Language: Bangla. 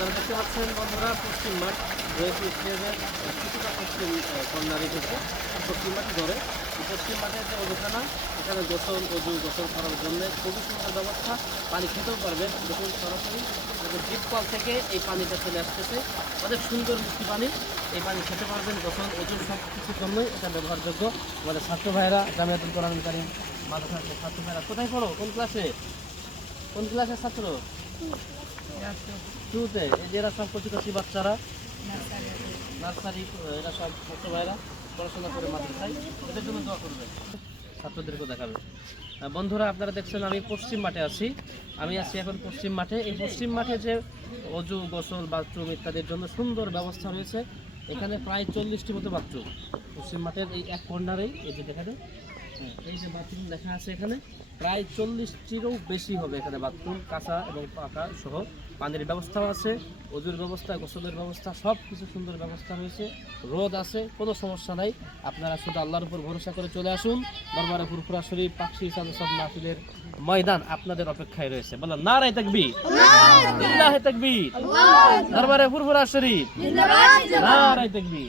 আপনারা দেখতে পাচ্ছেন বন্ধুরা পশ্চিম মাঠ রয়েছে স্টেজের কিছুটা পশ্চিম কর্নারে থেকে পশ্চিম মাঠে ধরে পশ্চিম মাঠের যে অবস্থানা এখানে গোসল অজু গোসল করার জন্য খুবই সুন্দর ব্যবস্থা পানি খেতেও পারবেন দেখুন সরাসরি ডিপ কল থেকে এই পানিটা চলে আসতেছে অনেক সুন্দর মিষ্টি পানি এই পানি খেতে পারবেন গোসল অজুর সব কিছুর জন্যই এটা ব্যবহারযোগ্য আমাদের ছাত্র ভাইয়েরা জামিয়াতুল কোরআন কারিম মাদ্রাসার ছাত্র ভাইয়েরা কোথায় পড়ো কোন ক্লাসে কোন ক্লাসের ছাত্র টুতে এই যে এরা সব কচি কচি বাচ্চারা, নার্সারি এরা সব ছোট ভাইরা পড়াশোনা করে মাদ্রাসায় এদের জন্য দোয়া করবে। ছাত্রদেরকে দেখাবে। বন্ধুরা, আপনারা দেখছেন আমি পশ্চিম মাঠে আছি। আমি আছি এখন পশ্চিম মাঠে। এই পশ্চিম মাঠে যে অজু, গোসল, বাথরুম ইত্যাদির জন্য সুন্দর ব্যবস্থা রয়েছে, এখানে প্রায় চল্লিশটি মতো বাথরুম। পশ্চিম মাঠের এই এক কর্নারেই এই যে এই যে বাথরুম লেখা আছে এখানে প্রায় চল্লিশটিরও বেশি হবে এখানে বাথরুম কাঁচা এবং পাকা সহ। পানির ব্যবস্থাও আছে অজুর ব্যবস্থা গোসলের ব্যবস্থা সব কিছু সুন্দর ব্যবস্থা রয়েছে। রোদ আছে কোনো সমস্যা নাই। আপনারা শুধু আল্লাহর উপর ভরসা করে চলে আসুন। দরবারে ফুরফুরা শরীফ পাকশি সব মাহফিলের ময়দান আপনাদের অপেক্ষায় রয়েছে। বলো না রায় থাকবি তাকবীর। দরবারে ফুরফুরা শরীফ। না রায় থাকবি